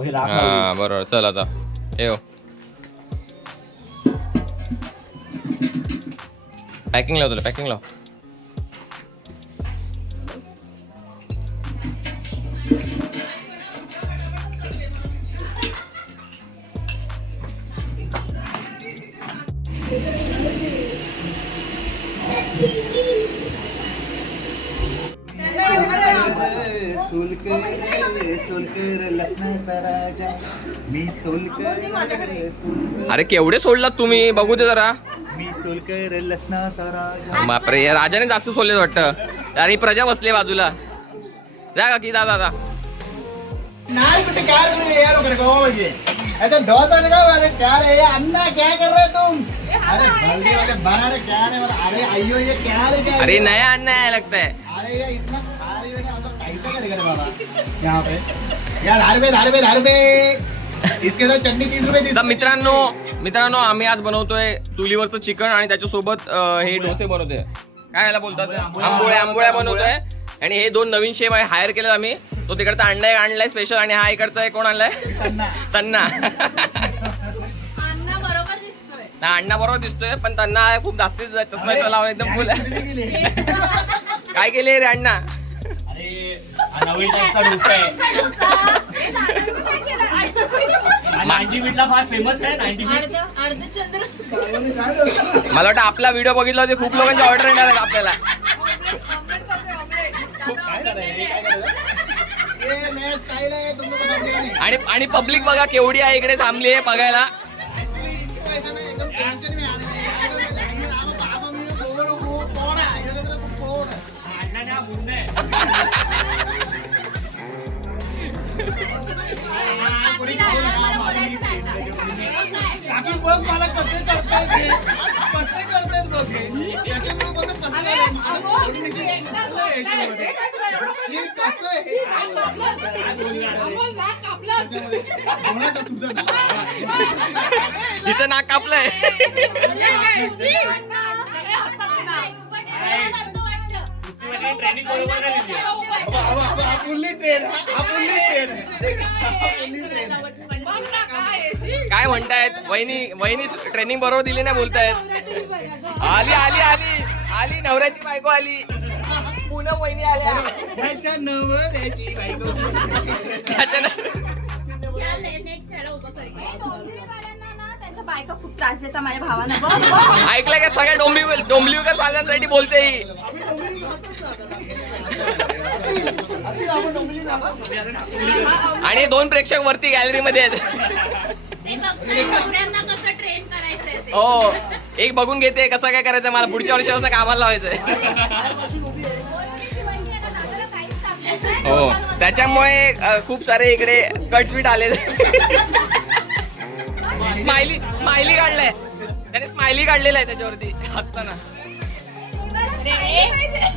हा बरोबर. चल आता येऊ पॅकिंग लाव, तुला पॅकिंग लाव. अरे केवढे सोडलात तुम्ही, बघू दे जरा. मी सोलकर लसणाचा राजा. बापरे, या राजाने जास्त सोडले वाटतं. आणि प्रजा बसले बाजूला. जा का की जा जा जा. नहीं बेटे क्या कर रहे यार मेरे को ये ऐसे ढोल तो लगा अरे क्या रे ये अन्ना क्या कर रहे तुम अरे जल्दी वाले बना रहे क्या रे अरे आइयो ये क्या रे क्या अरे नया अन्ना है लगता है. अरे ये इतना खा रही है ना तो कैसे करेगा रे बाबा यहाँ पे यार 10 रुपए इसके साथ चटनी 30 रुपए तर मित्रांनो आम्ही आज बनवतोय चुलीवरचं चिकन आणि त्याच्यासोबत हे डोसे बनवतोय. काय याला बोलतात, आंबोळ्या बनवतोय. आणि हे 2 नवीन शेफ आहे, हायर केले आम्ही. तो तिकडचा आणलाय स्पेशल, आणि हा इकडचा कोण आणलाय, तन्ना. अण्णा बरोबर दिसतोय, पण तन्ना खूप जास्तीत चष्मा लावून एकदम फुल. काय केले रे अण्णा? नवीन टाईपचा डोसा आहे. 90 मिनिटला फार फेमस आहे. 90 मिनिट मला वाटतं आपला व्हिडिओ बघितला होते, खूप लोकांची ऑर्डर येणार आपल्याला. आणि पब्लिक बघा केवढी आहे इकडे थांबली आहे बघायला. मला कसे करतायत बघ इथं नाक कापलंय. ट्रेनिंग बरोबर काय म्हणतायत वहिनी ट्रेनिंग बरोबर दिली नाही बोलतायत. आली नवऱ्याची बायको आली, पूनम वहिनी आल्या. त्याच्या नवऱ्याची बायको त्यांच्या बायका खूप त्रास देतात माझ्या भावाला. ऐकलं का, सगळ्या डोंबिवलीकर चालण्यासाठी बोलते ही. आणि 2 प्रेक्षक वरती गॅलरी मध्ये आहेत. हो, एक बघून घेते कसं काय करायचं, मला पुढच्या वर्षापासून कामाला लावायचंय. हो, त्याच्यामुळे खूप सारे इकडे कटस्वीट आले. स्माइली काढलाय त्याने, स्माइली काढलेला आहे त्याच्यावरती हसताना.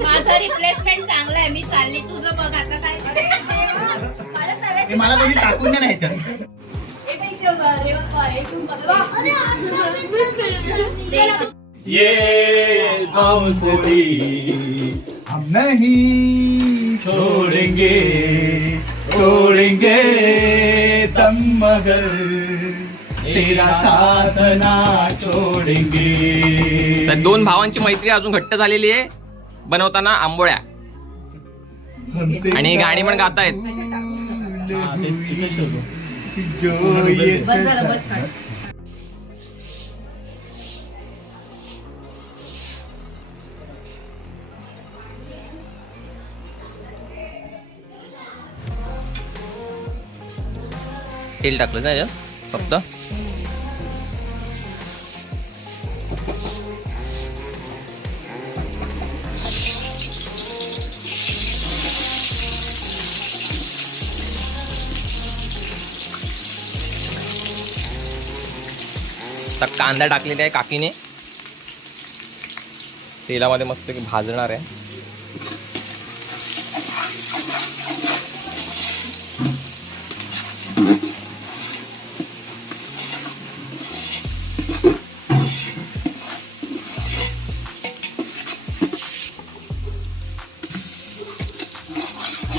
माझा रिप्लेसमेंट चांगला आहे, मी चालली, तुझं बघ आता काय. मला कोणी टाकून दे नाही तर. ये बांसुरी हम नहीं छोड़ेंगे तुम मगर तेरा साथ ना छोड़ेंगे. तर 2 भावांची मैत्री अजून घट्ट झालेली आहे बनवताना आंबोळ्या. आणि गाणी पण गातायत. तेल टाकलं ना फक्त. कांदा टाकलेला आहे काकीने, तेलामध्ये मस्त की भाजणार आहे.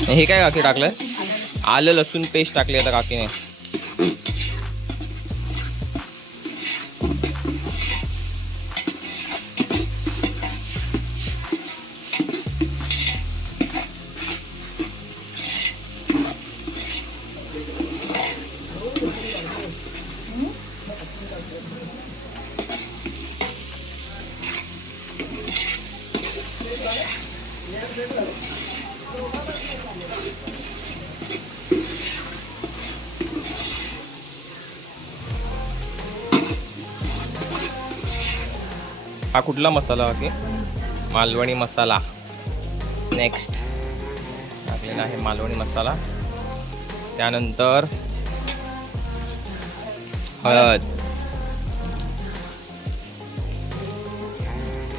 हे काय काकी टाकलंय, आलं लसूण पेस्ट टाकली आता काकीने. हा कुठला मसाला बाकी? मालवणी मसाला. नेक्स्ट टाकलेला आहे मालवणी मसाला. त्यानंतर हळद.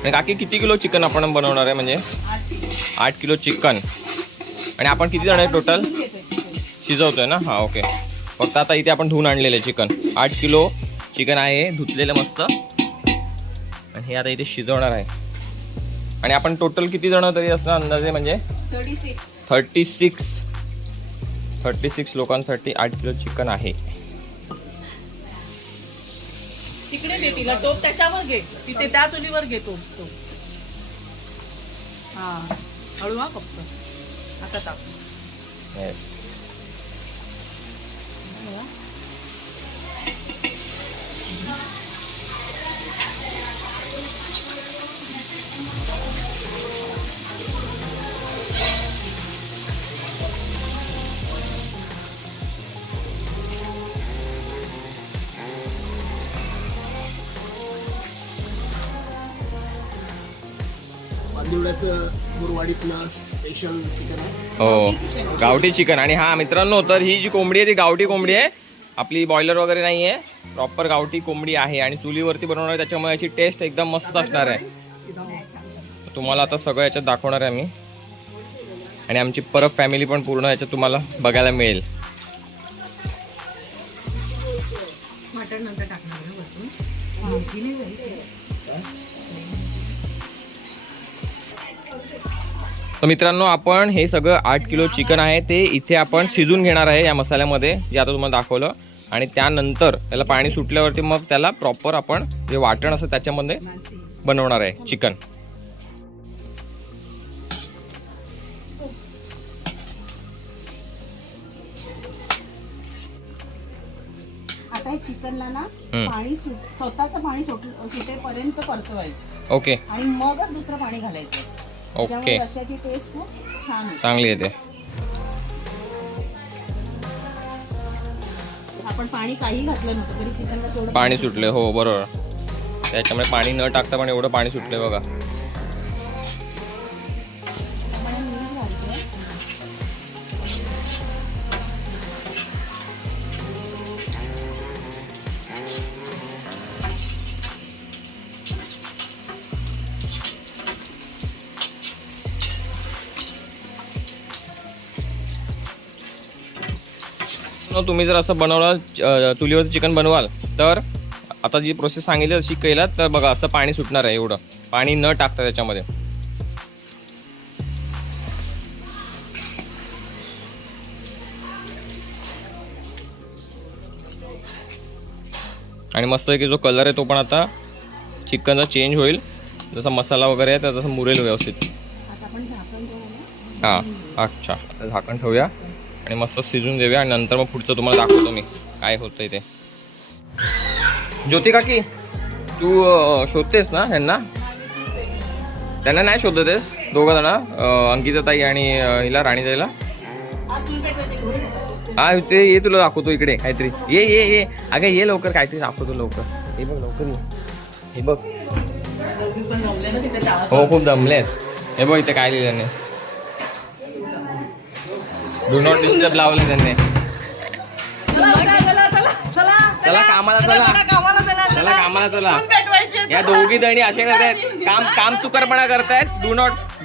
आणि काकी किती किलो चिकन आपण बनवणार आहे? म्हणजे 8 किलो चिकन. आणि आपण किती जण आहे टोटल? शिजवतोय ना? हा ओके. फक्त आता इथे आपण धुवून आणलेलं चिकन. 8 किलो चिकन आहे धुतलेलं मस्त. आणि हे आता इथे शिजवणार आहे. आणि आपण टोटल किती जण तरी असणार अंदाजे? म्हणजे 36 लोकांसाठी 8 किलो चिकन आहे. तिकडे दे तिला टोप, त्याच्यावर घे, तिथे त्या चुलीवर घे टोप. हा हळू हा फक्त. आता टाक. येस. बांदिवड्याचं गुरुवाडीतलं स्पेशल चिकन आहे. हो गावठी चिकन. आणि हा मित्रांनो, तर ही जी कोंबडी आहे ती गावठी कोंबडी आहे. आपली बॉयलर वगैरे नाही आहे. प्रॉपर गावठी कोंबडी आहे. आणि चुलीवरती बनवणार आहे, त्याच्यामुळे याची टेस्ट एकदम मस्त असणार आहे. तुम्हाला आता सगळं याच्यात दाखवणार आहे आम्ही. आणि आमची परत फॅमिली पण पूर्ण याच्यात तुम्हाला बघायला मिळेल. मटण नंतर टाकणार ना बसून. तर मित्रांनो, आपण हे सगळं 8 किलो चिकन आहे ते इथे आपण शिजून घेणार आहे या मसाल्यामध्ये, जे आता तुम्हाला दाखवलं. आणि त्यानंतर त्याला पाणी सुटल्यावरती मग त्याला प्रॉपर आपण जे वाटण असतं त्याच्यामध्ये बनवणार आहे चिकन. आता हे चिकनला ना पाणी स्वतःचं पाणी सुटेपर्यंत परतवायचं. ओके. आणि मगच दुसरं पाणी घालायचं. ओके. रश्याची टेस्ट खूप छान होते. चांगली येते. आपण पाणी काही घातलं नव्हतं तरी चिकनला थोडं पाणी सुटले. हो बरोबर. त्याच्यामुळे पाणी न टाकता पण एवढं पाणी सुटले बघा. तुम्ही जर असं बनवलं चुलीवरचं चिकन बनवाल तर आता जी प्रोसेस सांगितली तशी केलात तर बघा असं पाणी सुटणार आहे. एवढं पाणी न टाकता त्याच्यामध्ये. आणि मस्त की जो कलर आहे तो पण आता चिकनचा चेंज होईल. जसा मसाला वगैरे आहे तर तसं मुरेल व्यवस्थित. हां अच्छा. आता झाकण ठेवूया आणि मस्त शिजून देऊया. आणि नंतर मग पुढचं तुम्हाला दाखवतो मी काय होतंय ते. ज्योती काकी, तू शोधतेस ना ह्यांना? त्यांना नाही शोधतेस? दोघं जण, अंकिता ताई आणि हिला राणीताईला. हा ते ये, तुला दाखवतो इकडे काहीतरी. ये ये ये अगं ये लवकर, काहीतरी दाखवतो लवकर. हे बघ लवकर ये. हे बघ. हो खूप दमलेत. हे बघ इथे काय लिहिलं नाही. डू नॉट डिस्टर्ब लावले त्यांनी. चला कामाला चला. चला कामाला चला. या दोघी जणी असे करतायत, काम चुकारपणा करतायत.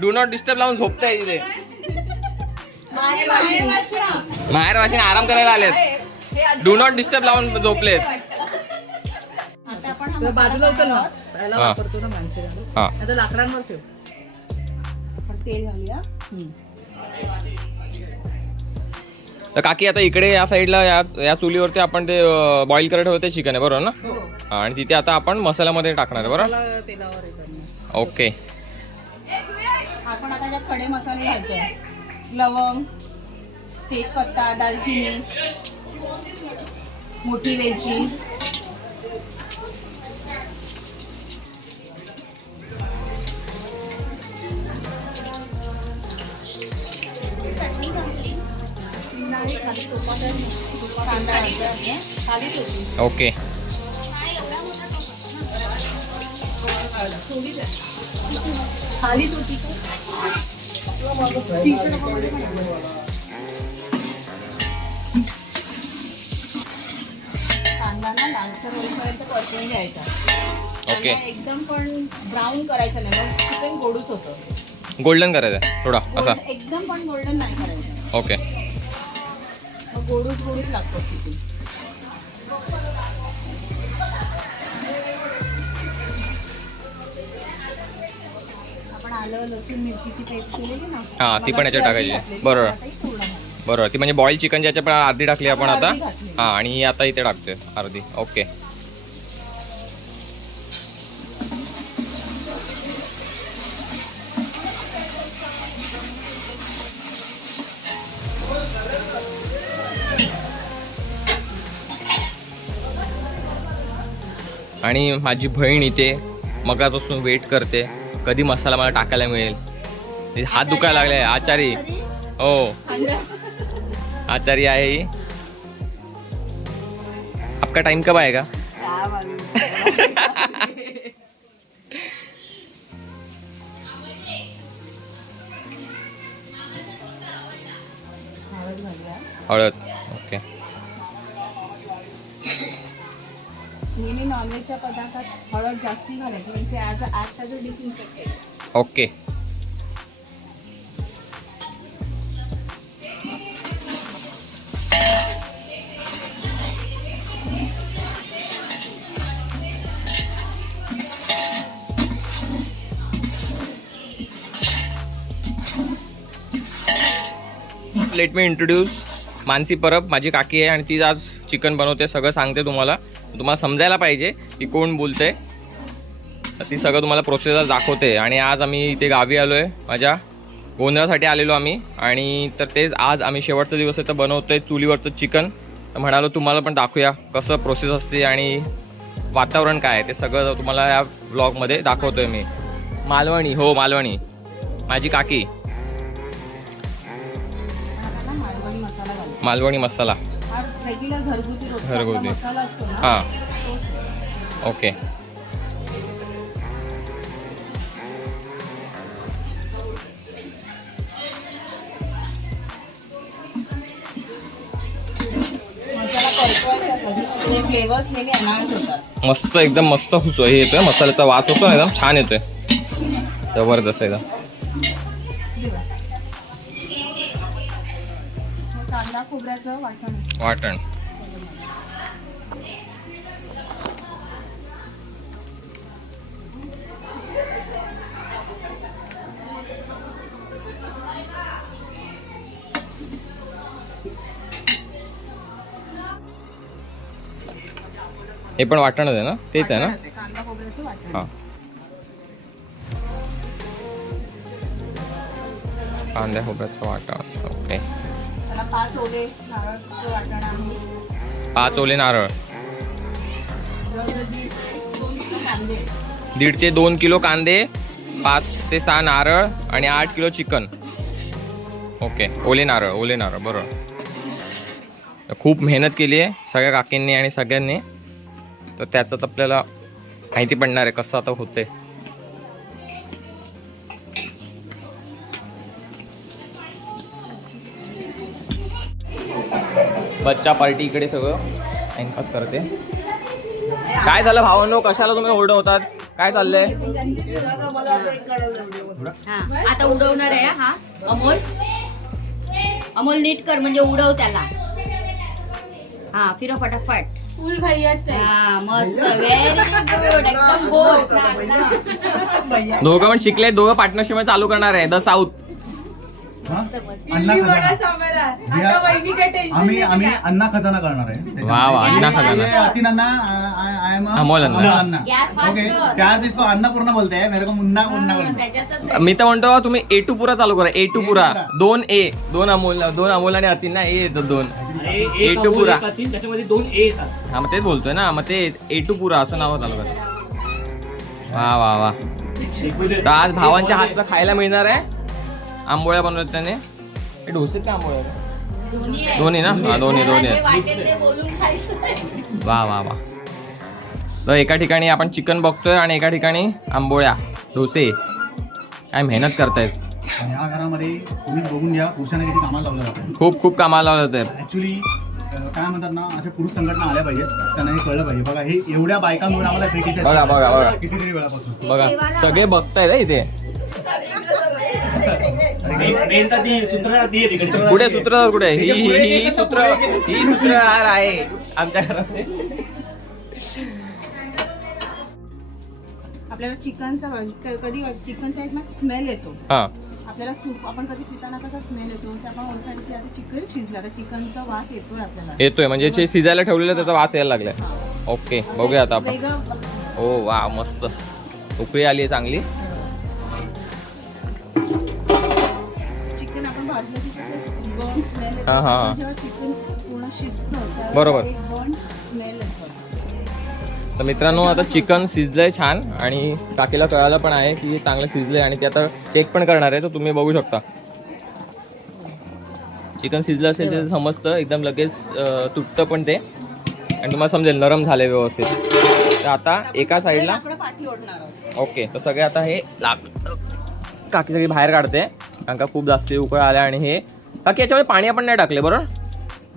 डू नॉट डिस्टर्ब लावून झोपताय तिथे. माहेर वाशिन आराम करायला आलेत. डू नॉट डिस्टर्ब लावून झोपलेत. बाजूला उचल ना. त्याला वापरतो ना माणसे. हा आता लाकडांवर ठेव. तेल घालूया. तर काकी आता इकडे या साईडला या चुलीवरती आपण ते बॉईल करत होते चिकन आहे बरोबर ना? आणि तिथे आता आपण मसाल्यामध्ये टाकणार आहे बरोबर? तेलावर. ओके. आपण आता ज्यात खडे मसाले घालतोय. लवंग, तेजपत्ता, दालचिनी, मोठी वेलची, खालीच होती. ओके. खालीच होती. कांदा ना लालसर होईपर्यंत परतून घ्यायचा. ओके. कांदा एकदम पण ब्राऊन करायचा नाही, मग चिकन गोडूच होतं. गोल्डन करायचं थोडा असा. एकदम पण गोल्डन नाही करायचं, ओके. मग गोडूच गोडूच लागतो चिकन. आपण आलं लसूण मिरचीची पेस्ट केलेली ना, हा, ती पण याच्यात टाकायची. घातलेली, बरोबर. आता ही पूर्ण घालायची. बरोबर, ती म्हणजे बॉईल चिकन ज्याच्या पण अर्धी टाकली आपण आता. अर्धी घातली. हा, आणि ही आता इथे टाकतोय अर्धी. ओके. आणि माझी बहीण इथे मगापासून वेट करते कधी मसाला मला टाकायला मिळेल. हात दुखायला लागले. आचारी, हो आचारी आहे ही. आपका टाइम कब आएगा? हळद. ओके. नेहमी नॉनव्हेजच्या पदार्थात हळद जास्ती घालायची, म्हणजे as a disinfected. Okay. Let me introduce Mansi Parab. माझी काकी आहे आणि ती आज चिकन बनवते. सगळं सांगते तुम्हाला. तुम्हाला समजायला पाहिजे की कोण बोलते. तर ती सगळं तुम्हाला प्रोसेस दाखवते. आणि आज आम्ही इथे गावी आलो आहे, माझ्या गोंधळासाठी आलेलो आम्ही. आणि तर तेच आज आम्ही शेवटचा दिवस आहे तर बनवतोय चुलीवरचं चिकन. तर म्हणालो तुम्हाला पण दाखवूया कसं प्रोसेस असते आणि वातावरण काय आहे ते सगळं तुम्हाला या ब्लॉगमध्ये दाखवतोय मी. मालवणी, हो मालवणी, माझी काकी. मालवणी मसाला घालायचा. मालवणी मसाला. हा रेग्युलर घरगुती रोजचा घरगुती. आपला मसाला असतो ना, हां, तोच. ओके. मसाला परतवायचा कधी फ्लेवर्स नेहमी एनहान्स होतात. मस्त, एकदम मस्त हे येतोय. मसाल्याचा वास होतो ना, एकदम छान येतोय. जबरदस्त एकदम. कांदा खोबऱ्याचं वाटण. वाटण. हे पण वाटणच आहे ना? तेच आहे ना? कांदा खोबऱ्याचं वाटण. हां, कांद्या खोबऱ्याचं वाटण. ओके. त्याला 5 ओले नारळाचं वाटण आहे. 5 ओले नारळ. जवळजवळ 2 किलो कांदे. 1.5 ते 2 किलो कांदे, 5 ते 6 नारळ आणि 8 किलो चिकन. ओके. ओले नारळ, ओले नारळ. बरोबर. खूप मेहनत केली आहे सगळ्या काकींनी आणि सगळ्यांनी. तर त्याच्यात आपल्याला माहिती पडणार आहे कसं आता होते. बच्चा पार्टी इकडे सगळं टाइमपास करते. काय झालं भावांनो, कशाला तुम्ही ओरडत होतात? काय चाललंय? आता उडवणार आहे हा अमोल. अमोल नीट कर म्हणजे उडव त्याला. हा फिरो फटाफट. फुल भैया स्टाईल. हा मस्त, व्हेरी गुड, एकदम गोड. दोघं पण शिकले. दोघं पार्टनरशिप चालू करणार आहे द साऊथ. अन्ना खजाना. आम्ही अन्ना खजाना करणार आहे. वा वा, अन्ना खजाना. अतिन अन्ना, I am Amol Anna. Gas fast okay. कर. प्यार इसको अन्नपूर्णा बोलते हैं, मेरे को मुन्ना मुन्ना बोलते हैं. त्याच्यातच मी तर म्हणतो तुम्ही A2 पुरा चालू करा. A2 पुरा. 2 A, 2 अमोल आणि अतिन ना. A येतं 2. एक A2 पुरा. अमोल, एक अतीन, त्याच्यामध्ये 2 ए येतात. हा मग तेच बोलतोय ना. मग ते A2 पुरा असं नाव चालू करा. वा वा वा. तर आज भावांच्या हातचं खायला मिळणार आहे. आंबोळ्या बनवत त्याने. हे डोसे का आंबोळ्या? दोन्ही आहे. दोन्ही ना? हा, दोन्ही जे आहे. वाटेल ते बोलून खायचं. वा वा वा. तर एका ठिकाणी आपण चिकन बघतोय आणि एका ठिकाणी आंबोळ्या डोसे. काय मेहनत करतायत. आणि या घरामध्ये तुम्ही बघून घ्या, पुरुषांना किती कामाला लावलं जातं. खूप खूप कामाला लावलं जातं. ऍक्च्युली काय म्हणतात ना, अशा पुरुष संघटना आल्या पाहिजेत, त्यांना हे कळलं पाहिजे. बघा हे एवढ्या बायकांमुळे आम्हाला ब्रिटिश बघा बघा बघा कितीतरी वेळापासून बघा सगळे बघतायत इथे. मेन तर ती सूत्र ती आहे तिकडे. कुठे सूत्रधार कुठे? ही सूत्रधार आहे आमच्या घरामध्ये. आपल्याला चिकनचा कधी चिकनचा एक ना स्मेल येतो. हा आपल्याला सूप आपण कधी पिताना कसा स्मेल येतो ते आपण ओळखायचं की आता चिकन शिजलं, आता चिकनचा वास येतोय आपल्याला. येतोय म्हणजे जे शिजायला ठेवलेलं त्याचा वास यायला लागलाय. ओके बघूया आता आपण. वेगळं ओ वा मस्त उकळी आली आहे चांगली. चिकन आपण भाजलं की कसं बर्न स्मेल येतो. हा, हा. पण जेव्हा चिकन पूर्ण शिजतं त्यावेळेला बरोबर. एक बर्न स्मेल येतो. तर मित्रांनो आता चिकन शिजलंय छान आणि काकीला कळालं पण आहे की चांगलं शिजलंय आणि ते आता चेक पण करणार आहे. तर तुम्ही बघू शकता चिकन शिजलं असेल ते समजतं एकदम लगेच तुटतं पण ते आणि तुम्हाला समजेल नरम झाले व्यवस्थित. तर आता एका साईडला आपण पाठी ओढणार आहोत. ओके तर सगळे आता हे काकी सगळी बाहेर काढते कारण का खूप जास्त उकळ आल्या. आणि हे काकी याच्यामध्ये पाणी आपण नाही टाकले बरोबर?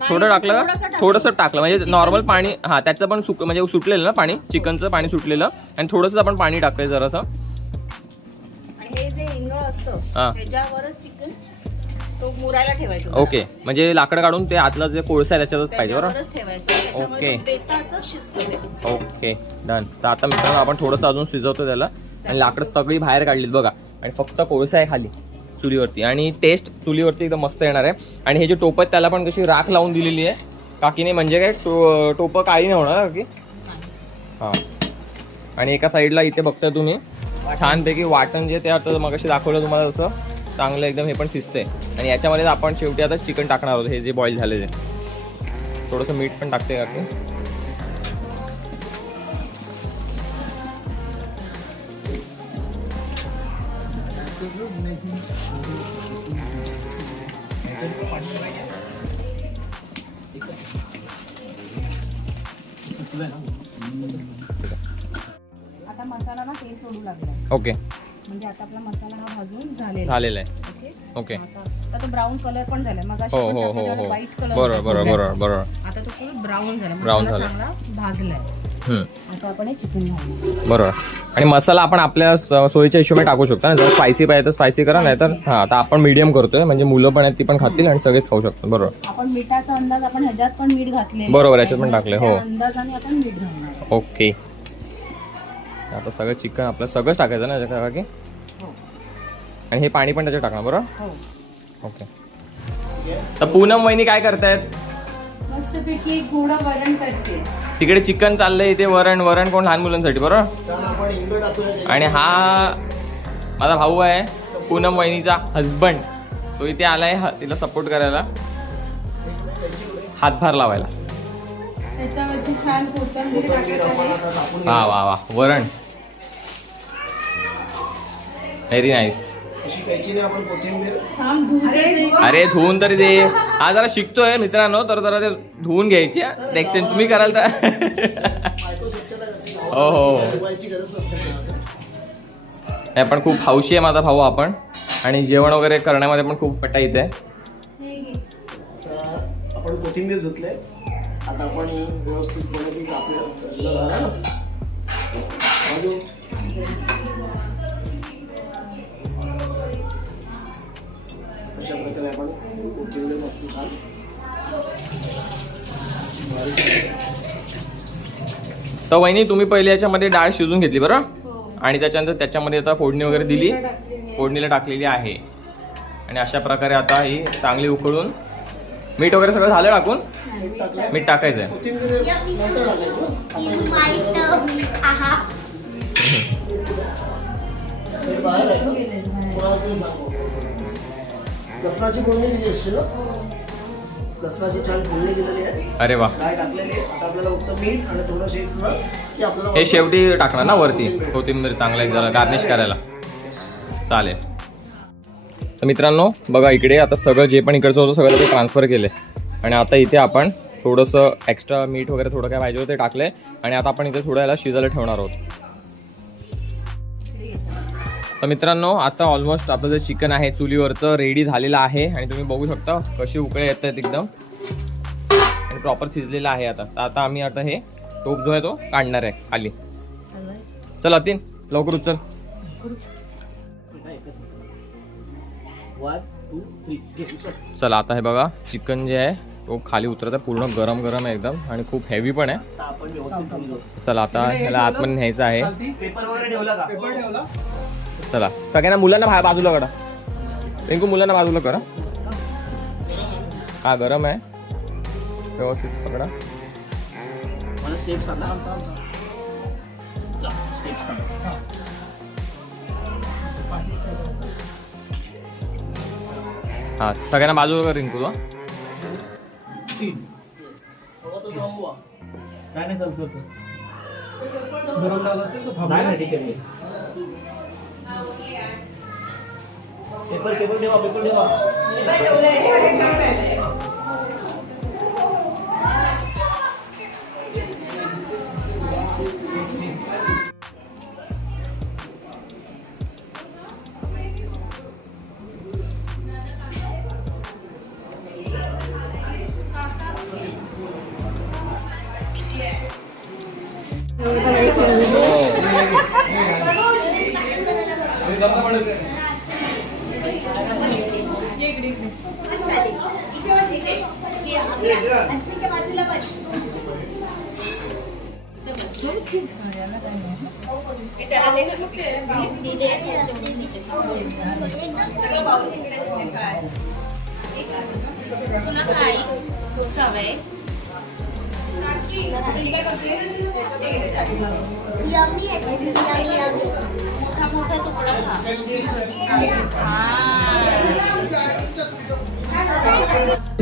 थोडं टाकलं का? थोडंसं टाकलं म्हणजे नॉर्मल पाणी. हा त्याचं पण म्हणजे सुटलेलं ना पाणी, चिकनचं पाणी सुटलेलं आणि थोडंसं आपण पाणी टाकलंय जरासं. आणि हे जे इंगळ असतं हा. त्याच्यावरच चिकन तो मुरायला ठेवायचं. ओके म्हणजे लाकडं काढून ते आतलं जे कोळसा आहे त्याच्यातच पाहिजे बरोबर? त्याच्यावरच ठेवायचं. त्याच्यामुळे ओके. तो बेताचंच शिजतं ते. Okay done. तर आता मित्रांनो आपण थोडंसं अजून शिजवतो त्याला आणि लाकडं सगळी बाहेर काढलीत बघा आणि फक्त कोळसा आहे खाली चुलीवरती आणि टेस्ट चुलीवरती एकदम मस्त येणार आहे. आणि हे जे टोपं आहेत त्याला पण कशी राख लावून दिलेली आहे काकीने म्हणजे काय टोपं काळी नाही होणार काकी. हां आणि एका साईडला इथे बघताय तुम्ही छानपैकी वाटण जे ते आता मगाशी दाखवलं तुम्हाला तसं चांगलं एकदम हे पण शिजतंय. आणि याच्यामध्ये आपण शेवटी आता चिकन टाकणार आहोत हे जे बॉईल झाले ते. थोडंसं मीठ पण टाकते काकी. आता मसाला ना तेल सोडू लागला ओके म्हणजे आता आपला मसाला हा भाजून झालेला झालेलं आहे. ओके. ओके आता तो ब्राऊन कलर पण झालाय. मग हो हो हो हो व्हाईट कलर बरोबर बरोबर बरोबर बरोबर. आता तो पूर्ण ब्राऊन झाला. Brown मसाला झाला. चांगला भाजलाय. आता आपण हे चिकन घालू. बरोबर. आणि मसाला आपण आपल्या सोयीच्या हिशोबाने टाकू शकतो ना. जर स्पायसी पाहिजे तर स्पायसी करा नाही तर हा आता आपण मीडियम करतोय म्हणजे मुलं पण आहेत ती पण खातील आणि सगळेच खाऊ शकतो. बरोबर आपण मिठाचा अंदाज आपण ह्याच्यात पण मीठ घातले. बरोबर, याच्यात पण टाकले, हो. अंदाजाने आपण मीठ घालणार. ओके. आता सगळं चिकन आपलं सगळंच टाकायचं ना त्याच्या की. हो आणि हे पाणी पण त्याच्यात टाकणार बरोबर? हो. ओके. तर पूनम वहिनी काय करतायत? मस्तपैकी गोडा वरण करते. तिकडे चिकन चाललंय इथे वरण. वरण कोण लहान मुलांसाठी बरोबर? आणि हा माझा भाऊ आहे पूनम वहिनीचा हजबंड. तो इथे आलाय तिला सपोर्ट करायला हातभार लावायला. त्याच्यावरती छान कोथिंबीर टाकायची. वा वा वा वरण व्हेरी नाईस. थांब धुते. अरे धुवून तरी दे. हा जरा शिकतोय मित्रांनो तर जरा ते धुवून घ्यायची. नेक्स्ट टाइम तुम्ही कराल तर हो हो. नाही पण खूप हौशी आहे माझा भाऊ आपण आणि जेवण वगैरे करण्यामध्ये पण खूप पट्टा येते. हे घे. आपण कोथिंबीर धुतले. आता आपण व्यवस्थितपणे आपल्या अशा प्रकारे आपण कोथिंबीर मस्त छान तर वहिनी तुम्ही पहिले याच्यामध्ये डाळ शिजून घेतली बरोबर आणि त्याच्यानंतर त्याच्यामध्ये आता फोडणी वगैरे दिली. फोडणीला टाकलेली आहे आणि अशा प्रकारे आता ही चांगली उकळून मीठ वगैरे सगळं झालं टाकून मीठ टाकायचं आहे. कोथिंबीर नंतर टाकायचं. बाहेर आहे का कोणाला तरी सांगू. लसणाची फोडणी दिली असते ना. लसणाची छान फोडणी दिलेली आहे. अरे वा. डाळ टाकलेली आहे. आता आपल्याला फक्त मीठ आणि थोडं शिजलं की आपल्याला हे शेवटी टाकणार ना वरती कोथिंबीर चांगला एक जरा गार्निश करायला. चालेल. तर मित्रांनो बघा इकडे आता सगळं जे पण इकडचं होतं सगळं ते ट्रान्सफर केलं आणि आता इथे आपण थोडंसं एक्स्ट्रा मीठ वगैरे थोडं काय पाहिजे होतं ते टाकले आणि आता आपण इथे थोडं याला शिजायला ठेवणार आहोत. तर मित्रांनो आता ऑलमोस्ट आपलं जे चिकन आहे चुलीवरचं रेडी झालेलं आहे आणि तुम्ही बघू शकता कशी उकळे येत आहेत एकदम आणि प्रॉपर शिजलेलं आहे. आता आम्ही आता हे टोप जो आहे तो काढणार आहे खाली. चल अतीन लवकर उचल. 1 2 3 घे उचल. चला आता हे बघा चिकन जे आहे तो खाली उतरत आहे. पूर्ण गरम गरम आहे एकदम आणि खूप हेवी पण आहे. आता आपण व्यवस्थित धुवून घेऊ. चला आता ह्याला आतमध्ये न्यायचं आहे. पेपर वगैरे ठेवला का? चला सगळ्यांना मुलांना बाजूला करा. रिंकू मुलांना बाजूला करा. हा गरम आहे व्यवस्थित पकडा. मला स्टेप सांगा. स्टेप सांगा. हा सगळ्यांना बाजूला कर रिंकू. तो 3 हवं तर थांबवा. नाही सर सर नाही ठीक आहे. पेपर ठेवा. तुला काय डोसा हवाय? मोठा मोठा तुकडा खा.